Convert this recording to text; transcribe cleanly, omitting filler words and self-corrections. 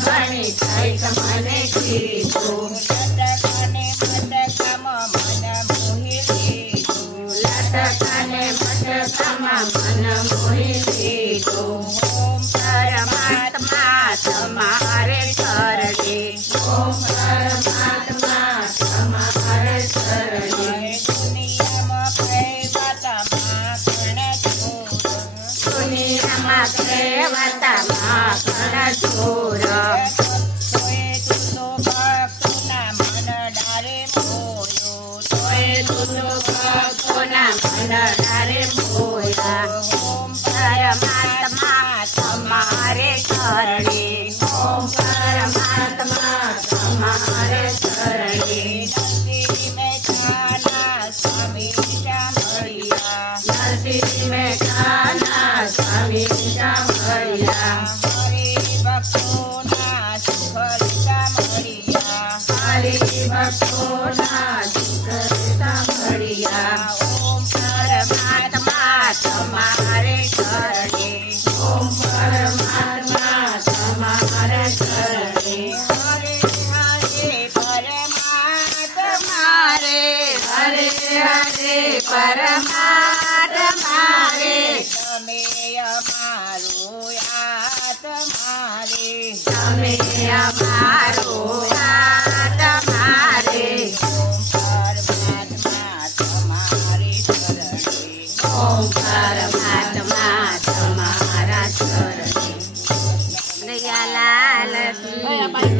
ઘણી કઈક મને કીધું લટકાને મટકામાં મન મોહી લીધું લટકાને મટકામાં મન મોહી લીધું ઓમ પરમાત્મા તમારે શરણે ઓમ પરમાત્મા તમારે શરણે દુનિયામાં કહેવાતા દુનિયામાં કહેવાતા માખણ ચોર તોય તું તો ભક્તોના મન ડારે મોયો તોય તું ભક્તોના મન ડારે મોયા ઓમ પરમાત્મા તમારે શરણે ઓમ પરમાત્મા તમારે શરણે નરસિંહ મહેતાના સ્વામી સાંભળ્યા નરસિંહ મહેતાના સ્વામી સાંભળ્યા હરિભક્તોના સુખ સાંભળ્યા હરિભક્તોના સુખ સાંભળ્યા ઓમ પરમાત્મા તમારે શરણે ઓમ પરમાત્મા તમારે શરણે હરે હરે પરમાત્મા હરે હરે હરે પરમાત્મા રે તમે અમારું આત્મા રે તમે અમારો આત્મા રે ઓમ પરમાત્મા તમારી શરણે ઓમ પરમાત્મા તમારા શરણે દયાલાલ કી